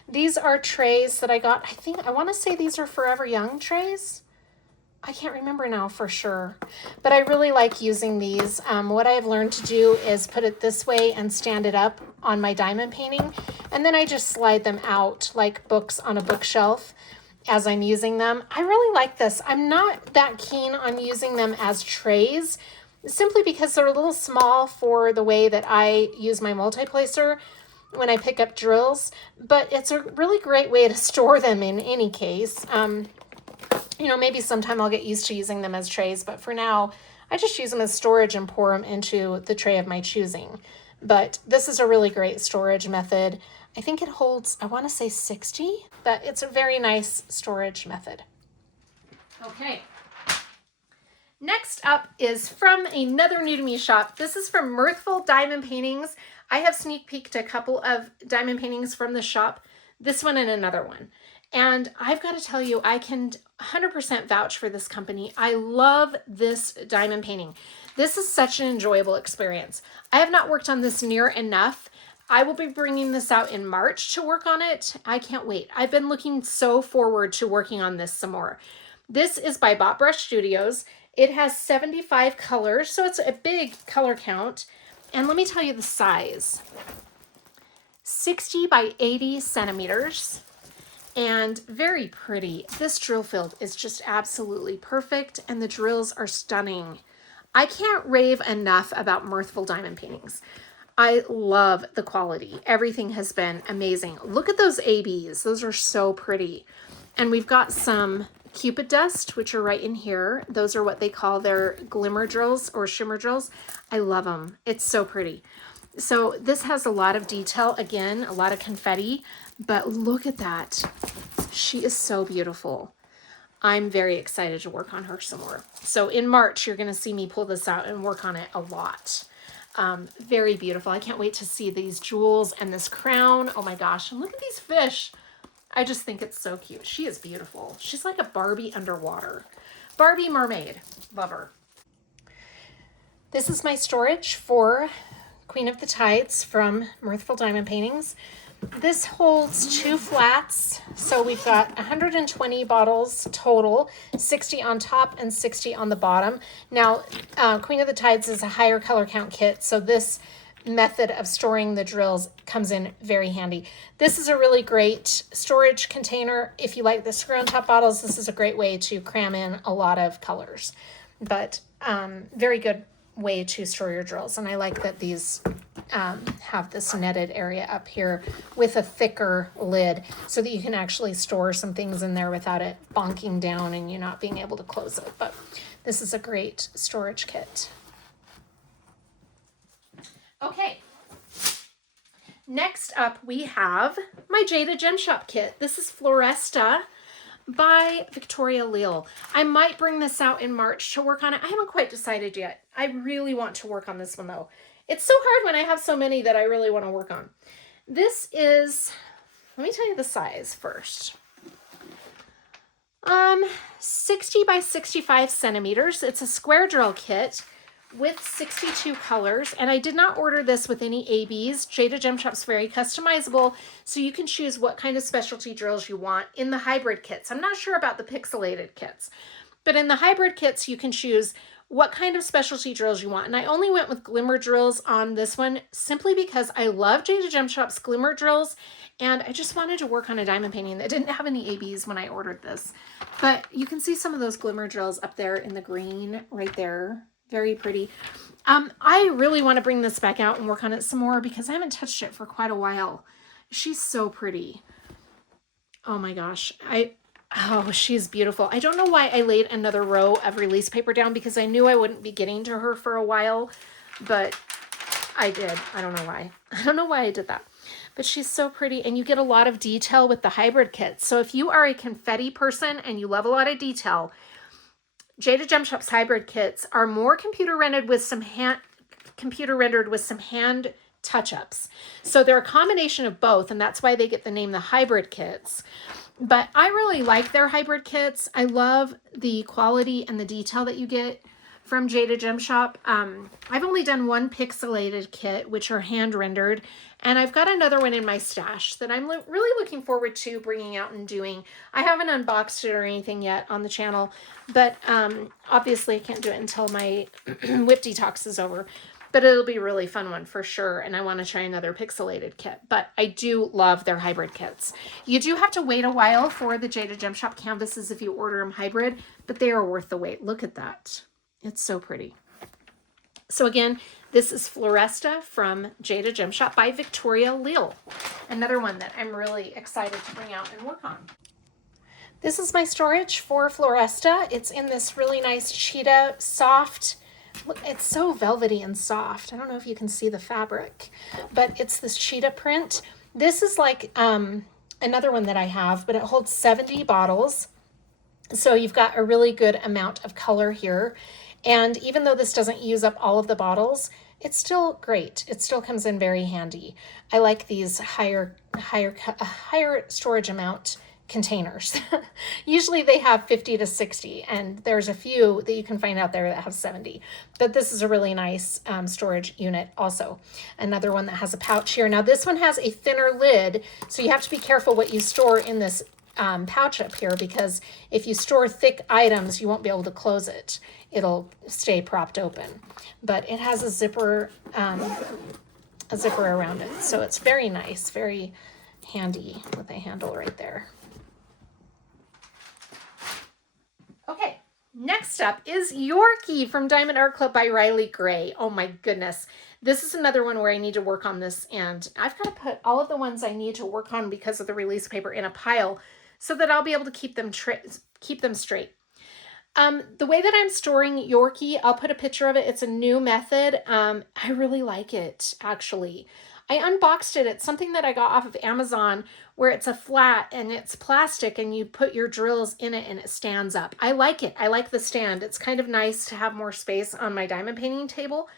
These are trays that I got. I want to say these are Forever Young trays. I can't remember now for sure, but I really like using these. What I've learned to do is put it this way and stand it up on my diamond painting, and then I just slide them out like books on a bookshelf as I'm using them. I really like this. I'm not that keen on using them as trays, simply because they're a little small for the way that I use my multi-placer when I pick up drills, but it's a really great way to store them in any case. You know, maybe sometime I'll get used to using them as trays, but for now, I just use them as storage and pour them into the tray of my choosing. But this is a really great storage method. I think it holds, I want to say 60, but it's a very nice storage method. Okay. Next up is from another new to me shop. This is from Mirthful Diamond Paintings. I have sneak peeked a couple of diamond paintings from the shop, this one and another one. And I've got to tell you, I can 100% vouch for this company. I love this diamond painting. This is such an enjoyable experience. I have not worked on this near enough. I will be bringing this out in March to work on it. I can't wait. I've been looking so forward to working on this some more. This is by Bot Brush Studios. It has 75 colors, so it's a big color count. And let me tell you the size. 60 by 80 centimeters. And very pretty. This drill field is just absolutely perfect, and the drills are stunning. I can't rave enough about Mirthful diamond paintings. I love the quality. Everything has been amazing. Look at those ABs. Those are so pretty. And we've got some Cupid dust, which are right in here. Those are what they call their glimmer drills or shimmer drills. I love them. It's so pretty. So this has a lot of detail, again, a lot of confetti, but look at that. She is so beautiful. I'm very excited to work on her some more. So in March, you're going to see me pull this out and work on it a lot. Very beautiful. I can't wait to see these jewels and this crown. Oh my gosh. And look at these fish. I just think it's so cute. She is beautiful. She's like a Barbie underwater. Barbie mermaid. Love her. This is my storage for Queen of the Tides from Mirthful Diamond Paintings. This holds 2 flats, so we've got 120 bottles total, 60 on top and 60 on the bottom. Now, Queen of the Tides is a higher color count kit, so this method of storing the drills comes in very handy. This is a really great storage container. If you like the screw on top bottles, this is a great way to cram in a lot of colors, but very good way to store your drills. And I like that these have this netted area up here with a thicker lid so that you can actually store some things in there without it bonking down and you not being able to close it. But this is a great storage kit. Okay. Next up we have my Jaded Gem Shop kit. This is Floresa by Victoria Leal. I might bring this out in March to work on it. I haven't quite decided yet. I really want to work on this one though. It's so hard when I have so many that I really want to work on. This is, let me tell you the size first. 60 by 65 centimeters. It's a square drill kit with 62 colors, and I did not order this with any ABs. Jaded Gem Shop's very customizable, so you can choose what kind of specialty drills you want in the hybrid kits. I'm not sure about the pixelated kits, but in the hybrid kits, you can choose what kind of specialty drills you want. And I only went with glimmer drills on this one simply because I love Jaded Gem Shop's glimmer drills, and I just wanted to work on a diamond painting that didn't have any ABs when I ordered this. But you can see some of those glimmer drills up there in the green right there. Very pretty. I really want to bring this back out and work on it some more because I haven't touched it for quite a while. She's so pretty. Oh my gosh. Oh, she's beautiful. I don't know why I laid another row of release paper down because I knew I wouldn't be getting to her for a while, but I did. I don't know why. I don't know why I did that. But she's so pretty, and you get a lot of detail with the hybrid kits. So if you are a confetti person and you love a lot of detail, Jaded Gem Shop's hybrid kits are more computer rendered with some hand touch-ups. So they're a combination of both, and that's why they get the name the hybrid kits. But I really like their hybrid kits. I love the quality and the detail that you get from Jaded Gem Shop. I've only done one pixelated kit, which are hand rendered, and I've got another one in my stash that I'm really looking forward to bringing out and doing. I haven't unboxed it or anything yet on the channel, but obviously I can't do it until my WIP detox is over. But it'll be a really fun one for sure, and I want to try another pixelated kit. But I do love their hybrid kits. You do have to wait a while for the Jaded Gem Shop canvases if you order them hybrid, but they are worth the wait. Look at that. It's so pretty. So again, this is Floresa from Jaded Gem Shop by Victoria Lille. Another one that I'm really excited to bring out and work on. This is my storage for Floresa. It's in this really nice cheetah soft. Look, it's so velvety and soft. I don't know if you can see the fabric, but it's this cheetah print. This is like another one that I have, but it holds 70 bottles. So you've got a really good amount of color here. And even though this doesn't use up all of the bottles, it's still great. It still comes in very handy. I like these higher storage amount containers. Usually they have 50 to 60, and there's a few that you can find out there that have 70. But this is a really nice storage unit also. Another one that has a pouch here. Now this one has a thinner lid, so you have to be careful what you store in this pouch up here, because if you store thick items, you won't be able to close it. It'll stay propped open. But it has a zipper around it, so it's very nice, very handy with a handle right there. Okay, next up is Yorkie from Diamond Art Club by Riley Gray. Oh my goodness. This is another one where I need to work on this, and I've got to put all of the ones I need to work on because of the release paper in a pile so that I'll be able to keep them straight. The way that I'm storing Yorkie, I'll put a picture of it. It's a new method. I really like it, actually. I unboxed it. It's something that I got off of Amazon where it's a flat and it's plastic and you put your drills in it and it stands up. I like it. I like the stand. It's kind of nice to have more space on my diamond painting table.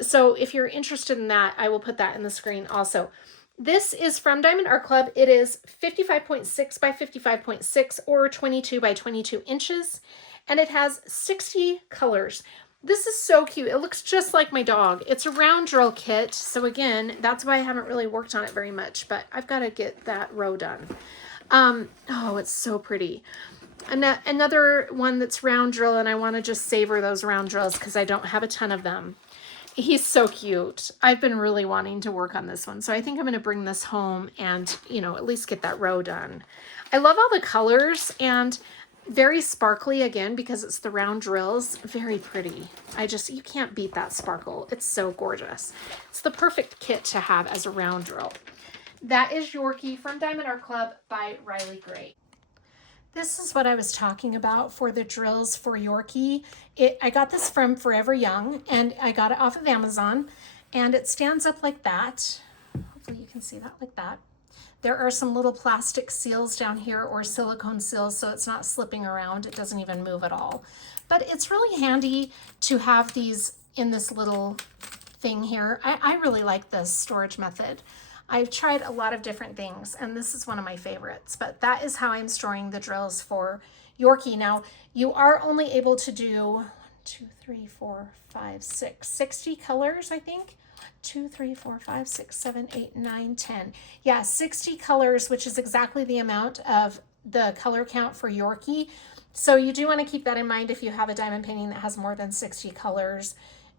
So if you're interested in that, I will put that in the screen also. This is from Diamond Art Club. It is 55.6 by 55.6 or 22 by 22 inches. And it has 60 colors. This is so cute. It looks just like my dog. It's a round drill kit. So again, that's why I haven't really worked on it very much, but I've got to get that row done. Oh, it's so pretty. Another one that's round drill, and I want to just savor those round drills because I don't have a ton of them. He's so cute. I've been really wanting to work on this one. So I think I'm going to bring this home and, at least get that row done. I love all the colors and very sparkly again because it's the round drills. Very pretty. You can't beat that sparkle. It's so gorgeous. It's the perfect kit to have as a round drill. That is Yorkie from Diamond Art Club by Riley Gray. This is what I was talking about for the drills for Yorkie. I got this from Forever Young, and I got it off of Amazon, and it stands up like that. Hopefully you can see that like that. There are some little plastic seals down here or silicone seals, so it's not slipping around. It doesn't even move at all. But it's really handy to have these in this little thing here. I really like this storage method. I've tried a lot of different things, and this is one of my favorites, but that is how I'm storing the drills for Yorkie. Now, you are only able to do 60 colors, I think. 2, 3, 4, 5, 6, 7, 8, 9, 10. Yeah, 60 colors, which is exactly the amount of the color count for Yorkie. So you do want to keep that in mind if you have a diamond painting that has more than 60 colors.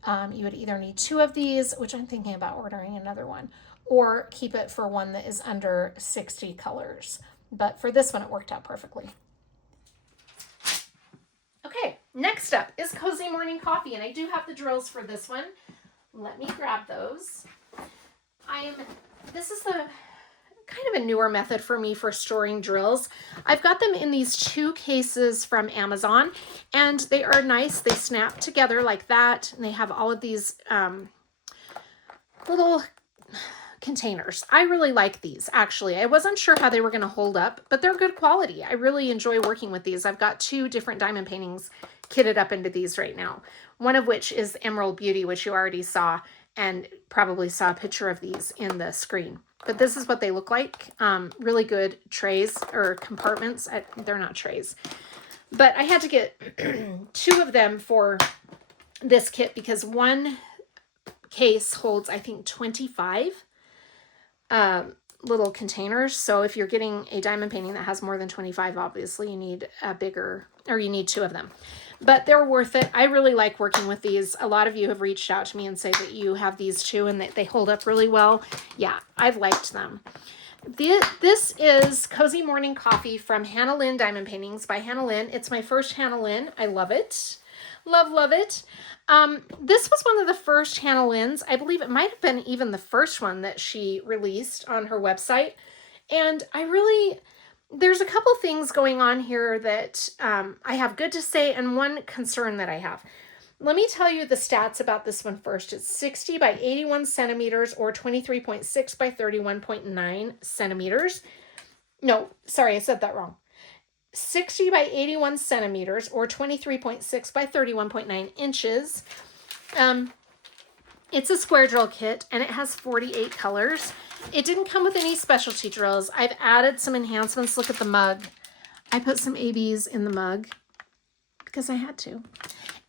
You would either need 2 of these, which I'm thinking about ordering another one, or keep it for one that is under 60 colors. But for this one, it worked out perfectly. Okay, next up is Cozy Morning Coffee, and I do have the drills for this one. Let me grab those. This is the kind of a newer method for me for storing drills. I've got them in these 2 cases from Amazon, and they are nice. They snap together like that, and they have all of these little containers. I really like these, actually. I wasn't sure how they were going to hold up, but they're good quality. I really enjoy working with these. I've got 2 different diamond paintings kitted up into these right now. One of which is Emerald Beauty, which you already saw and probably saw a picture of these in the screen. But this is what they look like. Really good trays or compartments. They're not trays. But I had to get 2 of them for this kit because one case holds, I think, 25 little containers. So if you're getting a diamond painting that has more than 25, obviously you need a bigger, or you need 2 of them. But they're worth it. I really like working with these. A lot of you have reached out to me and say that you have these too and that they hold up really well. Yeah, I've liked them. This is Cozy Morning Coffee from Hannah Lynn Diamond Paintings by Hannah Lynn. It's my first Hannah Lynn. I love it. Love it. This was one of the first Hannah Lynn's. I believe it might have been even the first one that she released on her website. And there's a couple things going on here that I have good to say and one concern that I have. Let me tell you the stats about this one first. It's 60 by 81 centimeters or 23.6 by 31.9 centimeters. No, sorry, I said that wrong. 60 by 81 centimeters or 23.6 by 31.9 inches. It's a square drill kit and it has 48 colors. It didn't come with any specialty drills. I've added some enhancements. Look at the mug. I put some ABs in the mug because I had to.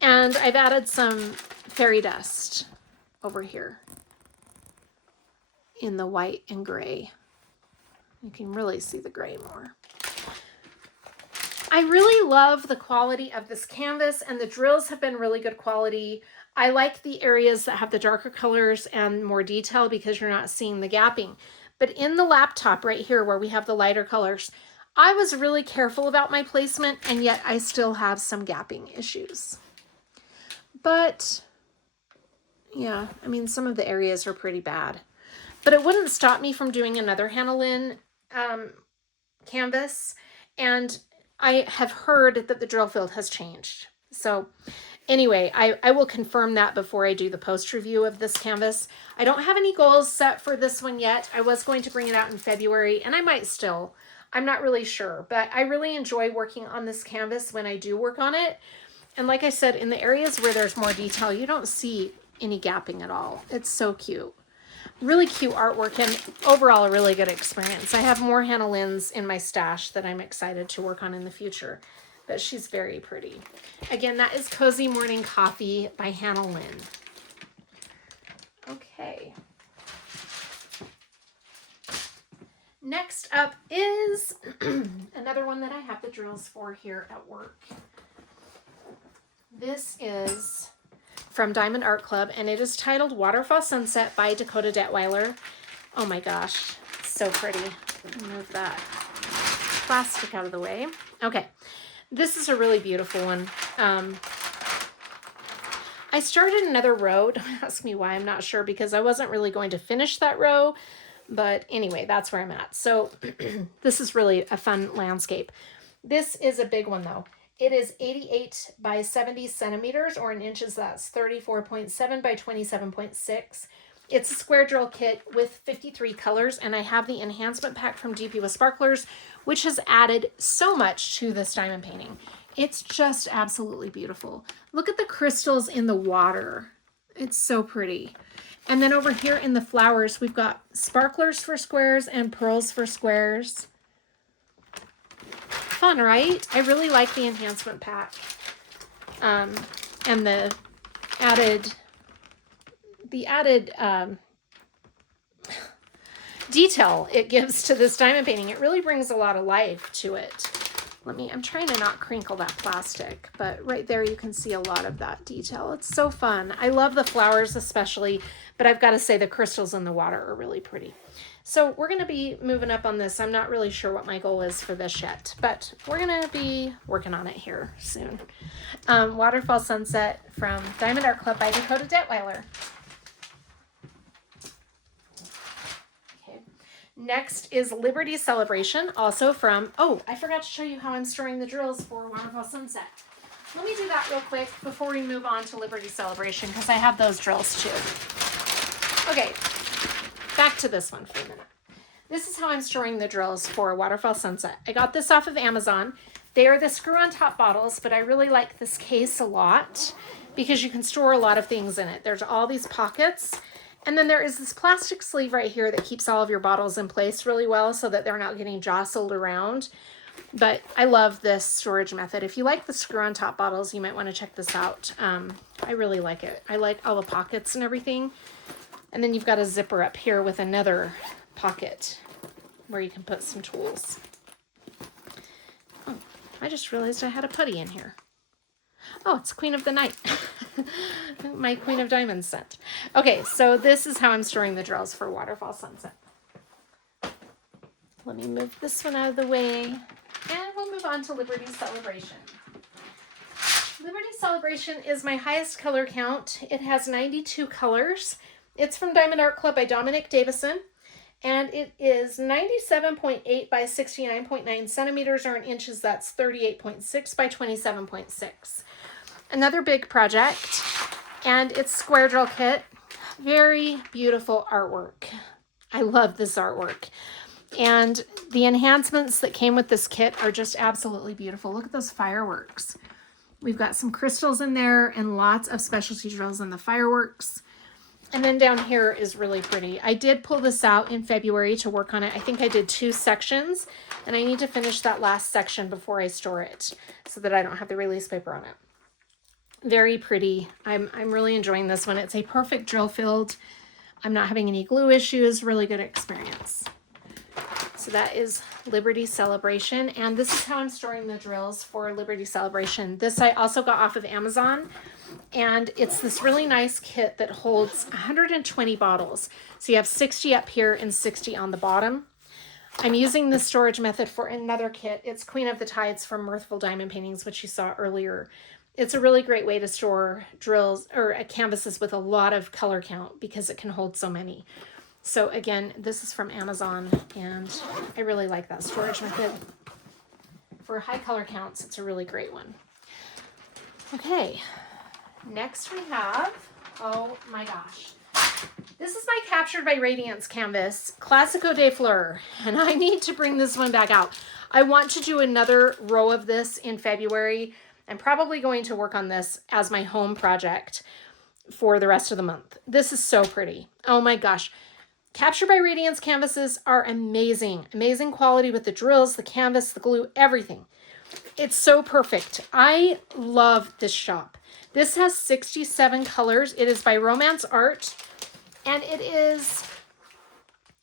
And I've added some fairy dust over here in the white and gray. You can really see the gray more. I really love the quality of this canvas and the drills have been really good quality. I like the areas that have the darker colors and more detail because you're not seeing the gapping. But in the laptop right here where we have the lighter colors, I was really careful about my placement and yet I still have some gapping issues. But yeah, I mean, some of the areas are pretty bad. But it wouldn't stop me from doing another Hannah Lynn canvas. And I have heard that the drill field has changed. So anyway, I will confirm that before I do the post review of this canvas. I don't have any goals set for this one yet. I was going to bring it out in February and I might still. I'm not really sure, but I really enjoy working on this canvas when I do work on it. And like I said, in the areas where there's more detail, you don't see any gapping at all. It's so cute. Really cute artwork and overall a really good experience. I have more Hannah Lynn's in my stash that I'm excited to work on in the future, but she's very pretty. Again, that is Cozy Morning Coffee by Hannah Lynn. Okay. Next up is another one that I have the drills for here at work. This is from Diamond Art Club, and it is titled Waterfall Sunset by Dakota Detweiler. Oh my gosh, so pretty. Move that plastic out of the way. Okay, this is a really beautiful one. I started another row. Don't ask me why, I'm not sure, because I wasn't really going to finish that row, but anyway, that's where I'm at. So this is really a fun landscape. This is a big one though. It is 88 by 70 centimeters, or in inches, that's 34.7 by 27.6. It's a square drill kit with 53 colors, and I have the enhancement pack from DPOver Sparklers, which has added so much to this diamond painting. It's just absolutely beautiful. Look at the crystals in the water. It's so pretty. And then over here in the flowers, we've got sparklers for squares and pearls for squares. Fun, right? I really like the enhancement pack and the added detail it gives to this diamond painting. It really brings a lot of life to it. I'm trying to not crinkle that plastic, but right there you can see a lot of that detail. It's so fun. I love the flowers especially, but I've got to say the crystals in the water are really pretty. So we're going to be moving up on this. I'm not really sure what my goal is for this yet, but we're going to be working on it here soon. Waterfall Sunset from Diamond Art Club by Dakota Detweiler. Okay. Next is Liberty Celebration, also from, oh, I forgot to show you how I'm storing the drills for Waterfall Sunset. Let me do that real quick before we move on to Liberty Celebration, because I have those drills too. Okay, back to this one for a minute. This is how I'm storing the drills for Waterfall Sunset. I got this off of Amazon. They are the screw-on top bottles, but I really like this case a lot because you can store a lot of things in it. There's all these pockets, and then there is this plastic sleeve right here that keeps all of your bottles in place really well so that they're not getting jostled around. But I love this storage method. If you like the screw-on top bottles, you might want to check this out. I really like it. I like all the pockets and everything. And then you've got a zipper up here with another pocket where you can put some tools. Oh, I just realized I had a putty in here. Oh, it's Queen of the Night. My Queen of Diamonds scent. Okay, so this is how I'm storing the drills for Waterfall Sunset. Let me move this one out of the way, and we'll move on to Liberty Celebration. Liberty Celebration is my highest color count. It has 92 colors. It's from Diamond Art Club by Dominic Davison, and it is 97.8 by 69.9 centimeters, or in inches, that's 38.6 by 27.6. Another big project, and it's square drill kit. Very beautiful artwork. I love this artwork. And the enhancements that came with this kit are just absolutely beautiful. Look at those fireworks. We've got some crystals in there and lots of specialty drills in the fireworks. And then down here is really pretty. I did pull this out in February to work on it. I think I did 2 sections, and I need to finish that last section before I store it so that I don't have the release paper on it. Very pretty. I'm really enjoying this one. It's a perfect drill field. I'm not having any glue issues. Really good experience. So that is Liberty Celebration, and this is how I'm storing the drills for Liberty Celebration. This I also got off of Amazon, and it's this really nice kit that holds 120 bottles. So you have 60 up here and 60 on the bottom. I'm using this storage method for another kit. It's Queen of the Tides from Mirthful Diamond Paintings, which you saw earlier. It's a really great way to store drills or canvases with a lot of color count because it can hold so many. So again, this is from Amazon, and I really like that storage method. For high color counts, it's a really great one. Okay, next we have, oh my gosh. This is my Captured by Radiance canvas, Classico de Fleur, and I need to bring this one back out. I want to do another row of this in February. I'm probably going to work on this as my home project for the rest of the month. This is so pretty. Oh my gosh. Captured by Radiance canvases are amazing. Amazing quality with the drills, the canvas, the glue, everything. It's so perfect. I love this shop. This has 67 colors. It is by Romance Art, and it is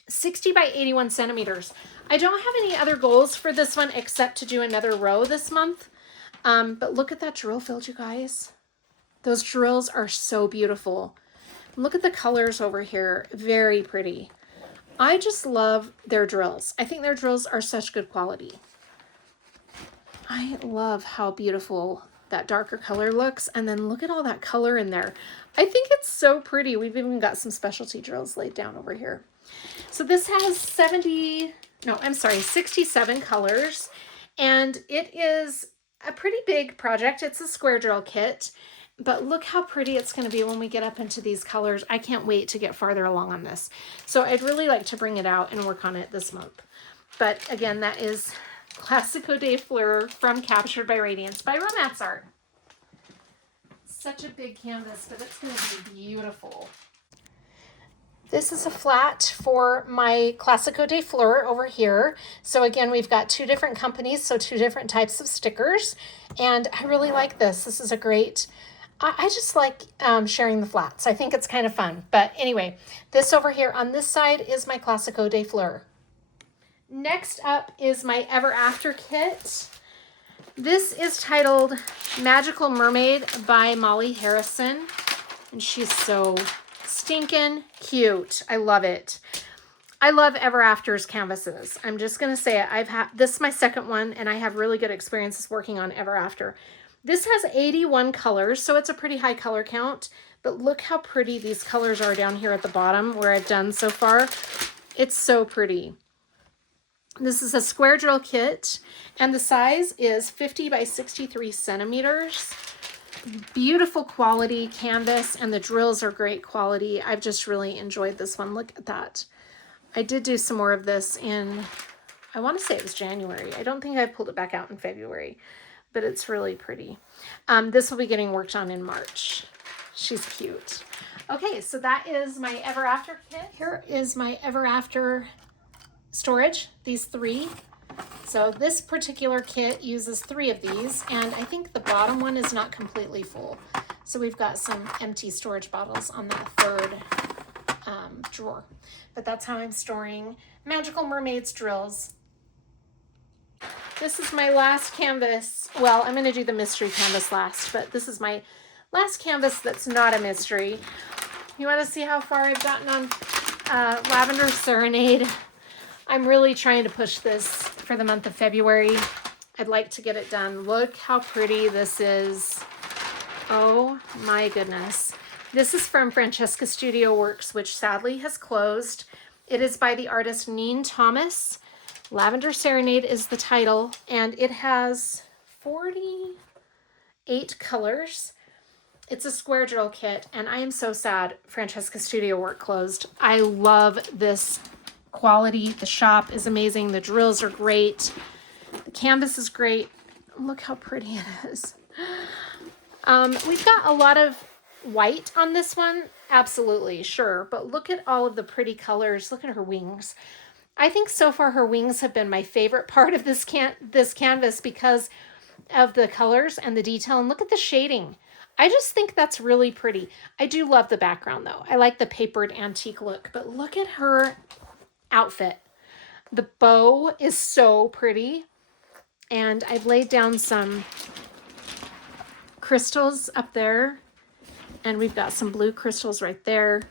60 by 81 centimeters. I don't have any other goals for this one except to do another row this month. But look at that drill field, you guys. Those drills are so beautiful. Look at the colors over here. Very pretty. I just love their drills. I think their drills are such good quality. I love how beautiful that darker color looks. And then look at all that color in there. I think it's so pretty. We've even got some specialty drills laid down over here. So this has 67 colors. And it is a pretty big project. It's a square drill kit. But look how pretty it's going to be when we get up into these colors. I can't wait to get farther along on this. So I'd really like to bring it out and work on it this month. But again, that is Classico de Fleur from Captured by Radiance by Romance Art. Such a big canvas, but it's going to be beautiful. This is a flat for my Classico de Fleur over here. So again, we've got 2 different companies, so 2 different types of stickers. And I really like this. This is a great... I just like sharing the flats. I think it's kind of fun. But anyway, this over here on this side is my Classico de Fleur. Next up is my Ever After kit. This is titled Magical Mermaid by Molly Harrison. And she's so stinking cute. I love it. I love Ever After's canvases. I'm just going to say it. This is my second one, and I have really good experiences working on Ever After. This has 81 colors, so it's a pretty high color count, but look how pretty these colors are down here at the bottom where I've done so far. It's so pretty. This is a square drill kit, and the size is 50 by 63 centimeters. beautiful quality canvas, and the drills are great quality. I've just really enjoyed this one. Look at that. I did do some more of this in, I want to say it was January. I don't think I pulled it back out in February, but it's really pretty. This will be getting worked on in March. She's cute. Okay, so that is my Ever After kit. Here is my Ever After storage, these 3. So this particular kit uses 3 of these, and I think the bottom one is not completely full. So we've got some empty storage bottles on that 3rd drawer. But that's how I'm storing Magical Mermaids drills. This is my last canvas. Well, I'm going to do the mystery canvas last, but this is my last canvas that's not a mystery. You want to see how far I've gotten on Lavender Serenade? I'm really trying to push this for the month of February. I'd like to get it done. Look how pretty this is. Oh my goodness. This is from Francesca Studio Works, which sadly has closed. It is by the artist Neen Thomas. Lavender Serenade is the title, and it has 48 colors. It's a square drill kit, and I am so sad Francesca Studio Work closed. I love this quality. The shop is amazing. The drills are great. The canvas is great. Look how pretty it is. We've got a lot of white on this one. Absolutely, sure. But look at all of the pretty colors. Look at her wings. I think so far her wings have been my favorite part of this canvas because of the colors and the detail. And look at the shading. I just think that's really pretty. I do love the background though. I like the papered antique look, but look at her outfit. The bow is so pretty. And I've laid down some crystals up there, and we've got some blue crystals right there.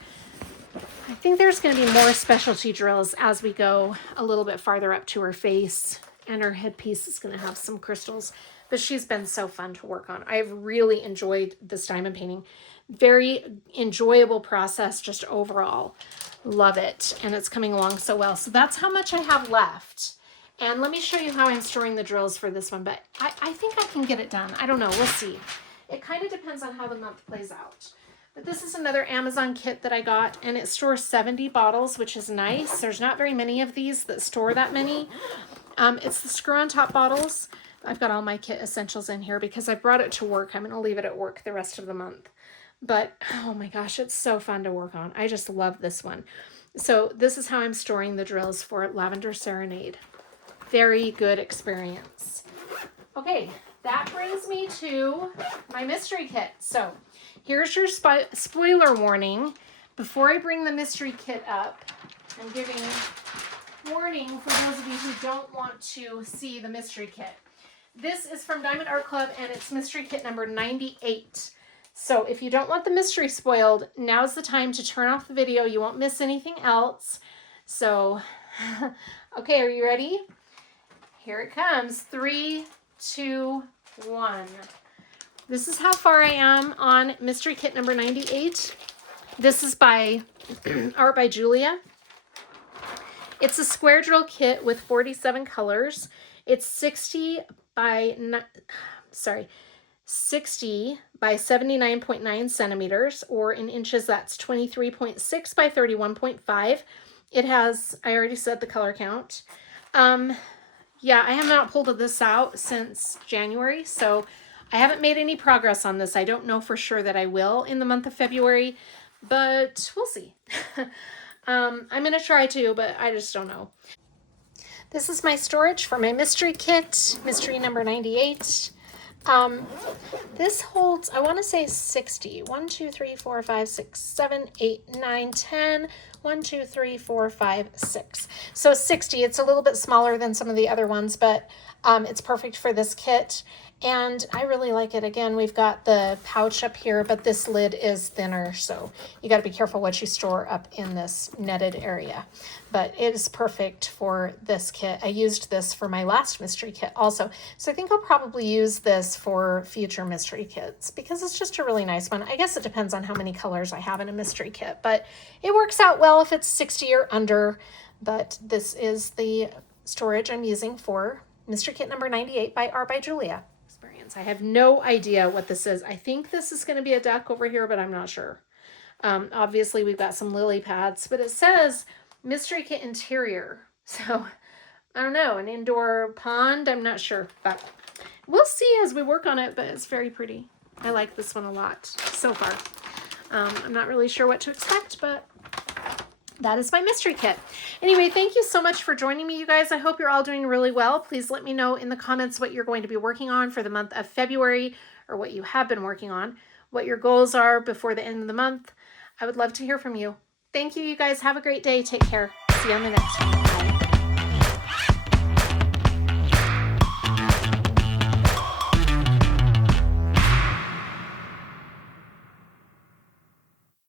I think there's going to be more specialty drills as we go a little bit farther up to her face, and her headpiece is going to have some crystals, but she's been so fun to work on. I've really enjoyed this diamond painting. Very enjoyable process just overall. Love it, and it's coming along so well. So that's how much I have left. And let me show you how I'm storing the drills for this one, but I think I can get it done. I don't know, we'll see. It kind of depends on how the month plays out. But this is another Amazon kit that I got, and it stores 70 bottles, which is nice. There's not very many of these that store that many. It's the screw-on-top bottles. I've got all my kit essentials in here because I brought it to work. I'm going to leave it at work the rest of the month. But, oh my gosh, it's so fun to work on. I just love this one. So this is how I'm storing the drills for Lavender Serenade. Very good experience. Okay, that brings me to my mystery kit. So here's your spoiler warning. Before I bring the mystery kit up, I'm giving warning for those of you who don't want to see the mystery kit. This is from Diamond Art Club, and it's mystery kit number 98. So if you don't want the mystery spoiled, now's the time to turn off the video. You won't miss anything else. So, okay, are you ready? Here it comes. 3, 2, 1. This is how far I am on mystery kit number 98. This is by Art by Julia. It's a square drill kit with 47 colors. It's 60 by 79.9 centimeters, or in inches, that's 23.6 by 31.5. It has, I already said the color count. Yeah, I have not pulled this out since January, so I haven't made any progress on this. I don't know for sure that I will in the month of February, but we'll see. I'm going to try to, but I just don't know. This is my storage for my mystery kit, mystery number 98. This holds, I want to say 60. 1, 2, 3, 4, 5, 6, 7, 8, 9, 10. 1, 2, 3, 4, 5, 6. So 60. It's a little bit smaller than some of the other ones, but it's perfect for this kit. And I really like it. Again, we've got the pouch up here, but this lid is thinner, so you got to be careful what you store up in this netted area. But it is perfect for this kit. I used this for my last mystery kit also, so I think I'll probably use this for future mystery kits because it's just a really nice one. I guess it depends on how many colors I have in a mystery kit, but it works out well if it's 60 or under. But this is the storage I'm using for mystery kit number 98 by Art by Julia. Diamonds. I have no idea what this is. I think this is going to be a duck over here, but I'm not sure. Obviously, we've got some lily pads, but it says Mystery Kit Interior. So, I don't know, an indoor pond? I'm not sure, but we'll see as we work on it, but it's very pretty. I like this one a lot so far. I'm not really sure what to expect, but that is my mystery kit. Anyway, thank you so much for joining me, you guys. I hope you're all doing really well. Please let me know in the comments what you're going to be working on for the month of February, or what you have been working on, what your goals are before the end of the month. I would love to hear from you. Thank you, you guys. Have a great day. Take care. See you on the next one.